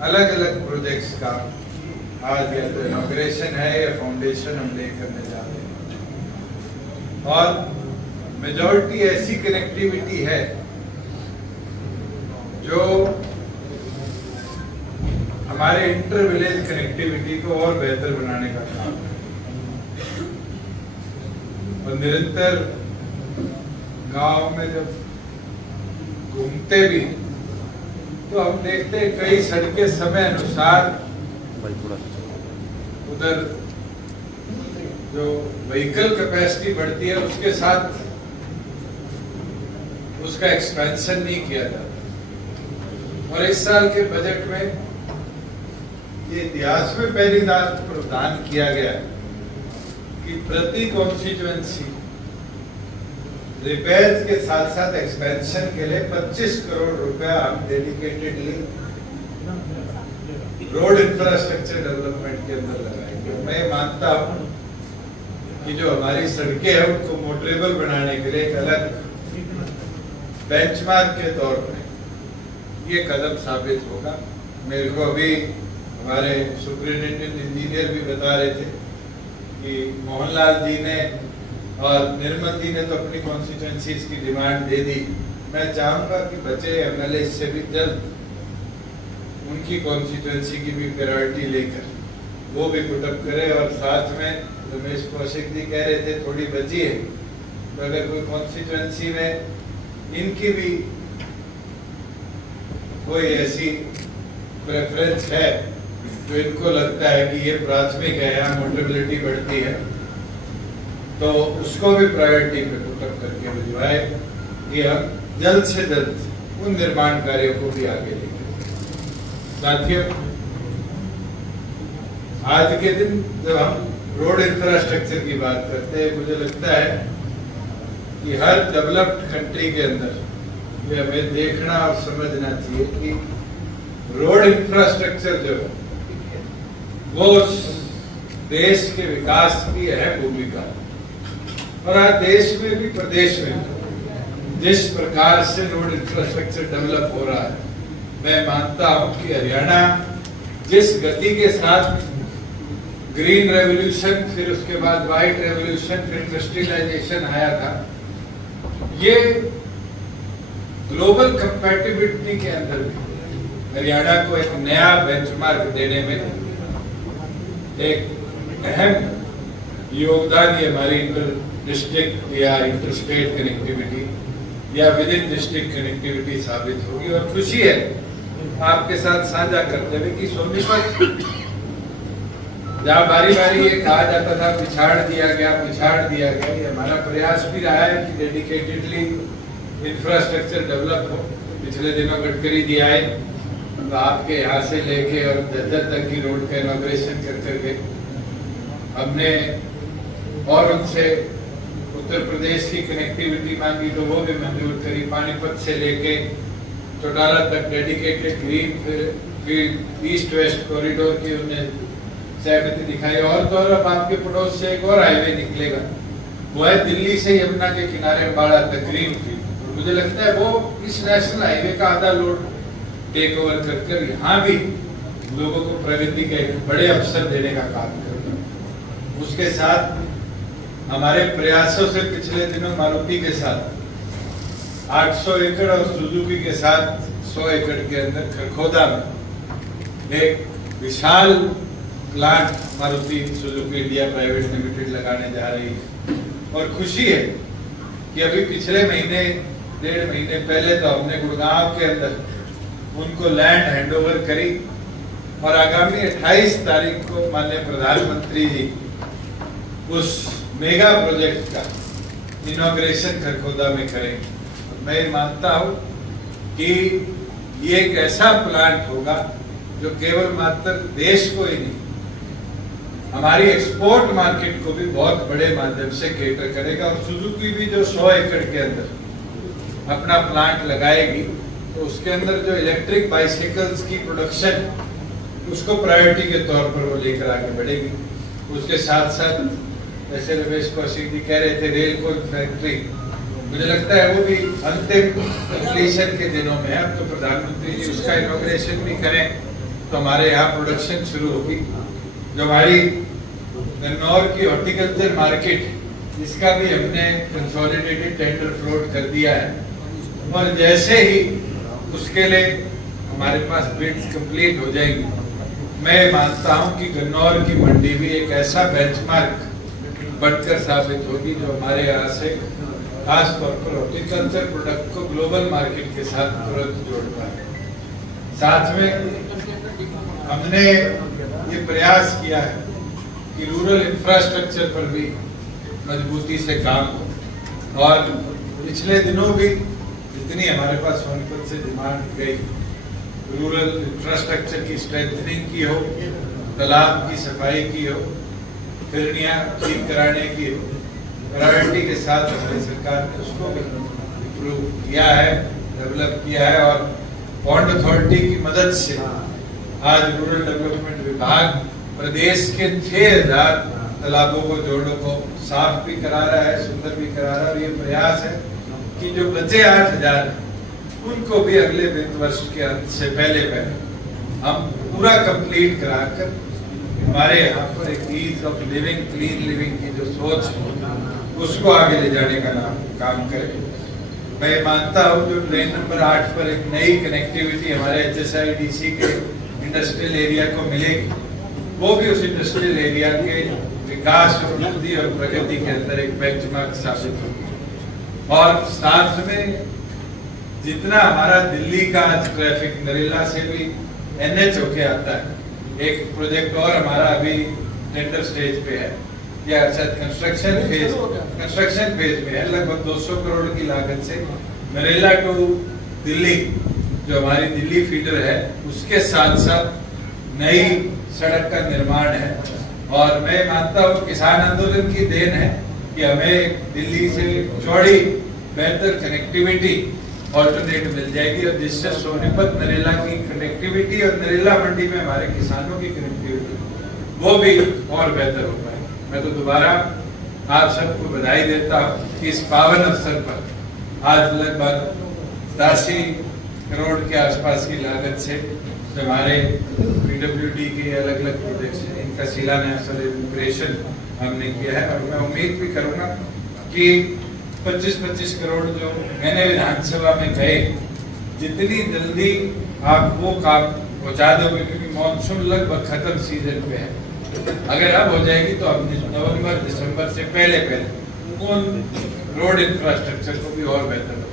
अलग अलग प्रोजेक्ट्स का आज या तो इनॉग्रेशन है या फाउंडेशन हम ले करने जा रहे हैं। और मेजॉरिटी ऐसी कनेक्टिविटी है जो हमारे इंटर विलेज कनेक्टिविटी को और बेहतर बनाने का काम है। और निरंतर गांव में जब घूमते भी तो हम देखते हैं कई सड़कें समय अनुसार उधर जो व्हीकल कैपेसिटी बढ़ती है उसके साथ उसका एक्सपेंशन नहीं किया जाता। और इस साल के बजट में ये इतिहास में पहली बार प्रावधान किया गया कि प्रति कॉन्स्टिट्यूएंसी रिपेयर्स के साथ साथ एक्सपेंशन के लिए 25 करोड़ रुपया हम डेडिकेटेडली रोड इंफ्रास्ट्रक्चर डेवलपमेंट के अंदर लगाएंगे। मैं मानता हूं कि जो हमारी सड़कें हैं उनको मोटरेबल बनाने के लिए एक अलग बेंचमार्क के तौर पर ये कदम साबित होगा। मेरे को अभी हमारे सुपरिटेंडेंट इंजीनियर भी बता रहे थे कि मोहनलाल जी ने और निर्मल जी ने तो अपनी कॉन्स्टिट्यूएंसीज की डिमांड दे दी। मैं चाहूंगा कि बचे एमएलए से भी जल्द उनकी कॉन्स्टिट्यूएंसी की भी प्रायोरिटी लेकर वो भी पुटअप करे। और साथ में रमेश कौशिक जी कह रहे थे थोड़ी बची है, तो अगर कोई कॉन्स्टिट्यूएंसी में इनकी भी कोई ऐसी प्रेफरेंस है जो इनको लगता है कि ये प्राथमिक है, यहाँ मोटेबिलिटी बढ़ती है, तो उसको भी प्रायोरिटी पे पुटअप करके भिजवाए कि हम जल्द से जल्द उन निर्माण कार्यों को भी आगे लेंगे। साथियों, आज के दिन जब हम रोड इंफ्रास्ट्रक्चर की बात करते हैं, मुझे लगता है कि हर डेवलप्ड कंट्री के अंदर ये हमें देखना और समझना चाहिए कि रोड इंफ्रास्ट्रक्चर जो है वो देश के विकास की अहम भूमिका है। और आज देश में भी प्रदेश में भी जिस प्रकार से रोड इंफ्रास्ट्रक्चर डेवलप हो रहा है, मैं मानता हूं कि हरियाणा जिस गति के साथ ग्रीन रेवोल्यूशन, फिर उसके बाद व्हाइट रेवोल्यूशन, फिर इंडस्ट्रियलाइजेशन आया था, ये ग्लोबल कंपैटिबिलिटी के अंदर भी हरियाणा को एक नया बेंचमार्क देने में एक अहम योगदान ये हमारी इंटर डिस्ट्रिक्ट या इंटर स्टेट कनेक्टिविटी या विद इन डिस्ट्रिक्ट कनेक्टिविटी साबित होगी। और खुशी है आपके साथ साझा करते हुए कि सोनीपत जहाँ बारी बारी ये कहा जाता था पिछाड़ दिया गया, ये हमारा प्रयास भी रहा है कि डेडिकेटेडली इंफ्रास्ट्रक्चर डेवलप हो। पिछले दिनों गडकरी जी आए तो आपके यहाँ से लेके और जज्जर तक की रोड का इनॉग्रेशन कर करके हमने, और उनसे उत्तर प्रदेश की कनेक्टिविटी मांगी तो वो भी मंजूर करी। पानीपत से लेके चौटाला तक dedicated green field east west corridor की उन्हें सहमति दिखाई। और तो और अब आपके पड़ोस से एक और हाईवे निकलेगा, वो है दिल्ली से यमुना के किनारे बाड़ा तक ग्रीन फील्ड। मुझे लगता है वो इस नेशनल हाईवे का आधा लोड टेक ओवर कर यहाँ भी लोगों को प्रगति के बड़े अवसर देने का काम करेगा। उसके साथ हमारे प्रयासों से पिछले दिनों मारुति के साथ 800 एकड़ और सुजुकी के साथ 100 एकड़ के अंदर खरखोदा में एक विशाल plant Maruti Suzuki India private limited लगाने जा रही है। और खुशी है कि अभी पिछले महीने, 1.5 महीने पहले तो हमने गुड़गांव के अंदर उनको लैंड हैंडओवर करी और आगामी 28 तारीख को माननीय प्रधानमंत्री जी उस मेगा प्रोजेक्ट का इनॉग्रेशन खरखोदा में करेंगे। मैं मानता हूं कि ये एक ऐसा प्लांट होगा जो केवल मात्र देश को ही नहीं, हमारी एक्सपोर्ट मार्केट को भी बहुत बड़े माध्यम से केटर करेगा। और सुजुकी भी जो 100 एकड़ के अंदर अपना प्लांट लगाएगी तो उसके अंदर जो इलेक्ट्रिक बाइसिकल्स की प्रोडक्शन उसको प्रायोरिटी के तौर पर वो लेकर आगे बढ़ेगी। उसके साथ साथ जैसे रमेश कौशिक जी कह रहे थे रेल कोच फैक्ट्री, मुझे लगता है वो भी अंतिम कंप्लीशन के दिनों में है। अब तो प्रधानमंत्री जी उसका इनॉग्रेशन भी करें तो हमारे यहाँ प्रोडक्शन शुरू होगी। जो हमारी गन्नौर की हॉर्टिकल्चर मार्केट, इसका भी हमने कंसोलिडेटेड टेंडर फ्लोट कर दिया है और जैसे ही उसके लिए हमारे पास बिड्स कंप्लीट हो जाएंगी, मैं मानता हूं कि गन्नौर की मंडी भी एक ऐसा बेंचमार्क बनकर साबित होगी जो हमारे यहाँ से खास तौर पर हॉर्टिकल्चर प्रोडक्ट को ग्लोबल मार्केट के साथ तुरंत जोड़ता है। साथ में हमने ये प्रयास किया है कि रूरल इंफ्रास्ट्रक्चर पर भी मजबूती से काम हो और पिछले दिनों भी जितनी हमारे पास सोनीपत से डिमांड गई, रूरल इंफ्रास्ट्रक्चर की स्ट्रेंथनिंग की हो, तालाब की सफाई की हो, फिरनियाँ ठीक कराने की हो, प्रायोरिटी के साथ हमारी सरकार ने उसको भी इम्प्रूव किया है, डेवलप किया है और पॉन्ड अथॉरिटी की मदद से आज रूरल डेवलपमेंट विभाग प्रदेश के 6000 तालाबों को, जोड़ों को साफ भी करा रहा है, सुंदर भी करा रहा है और ये प्रयास है कि जो बचे 8000 उनको भी अगले वित्त वर्ष के अंत से पहले हम पूरा कंप्लीट कराकर हमारे यहाँ पर एक ease of living, clean living की जो सोच है उसको आगे ले जाने का काम करें। मैं मानता हूँ जो ट्रेन नंबर 8 पर एक नई कनेक्टिविटी हमारे HSIDC के इंडस्ट्रियल एरिया को मिलेगी, वो भी उस इंडस्ट्रियल एरिया के विकास और वृद्धि और प्रगति के अंदर एक बेंचमार्क साबित होगी। और साथ में जितना हमारा दिल्ली का ट्रैफिक नरेला से भी NH होके आता है, एक प्रोजेक्ट और हमारा अभी टेंडर स्टेज पे है या कंस्ट्रक्शन फेज में है, लगभग 200 करोड़ की लागत से नरेला टू दिल्ली जो हमारी दिल्ली फीडर है उसके साथ साथ नई सड़क का निर्माण है। और मैं मानता हूँ किसान आंदोलन की देन है कि हमें दिल्ली से चौड़ी बेहतर कनेक्टिविटी ऑल्टरनेट मिल जाएगी और जिससे सोनीपत नरेला की कनेक्टिविटी और नरेला मंडी में हमारे किसानों की कनेक्टिविटी वो भी और बेहतर हो पाए। मैं तो दोबारा आप सबको बधाई देता हूँ कि इस पावन अवसर पर आज लगभग 80 करोड़ के आसपास की लागत से हमारे PWD के अलग अलग प्रोजेक्ट्स हैं, इनका शिलान्यास और इनॉग्रेशन हमने किया है। और मैं उम्मीद भी करूंगा कि 25-25 करोड़ जो मैंने विधानसभा में कहे, जितनी जल्दी आप वो काम पहुंचा दोगे, क्योंकि मानसून लगभग खत्म सीजन पे है, अगर अब हो जाएगी तो हम नवंबर दिसंबर से पहले उन रोड इंफ्रास्ट्रक्चर को भी और बेहतर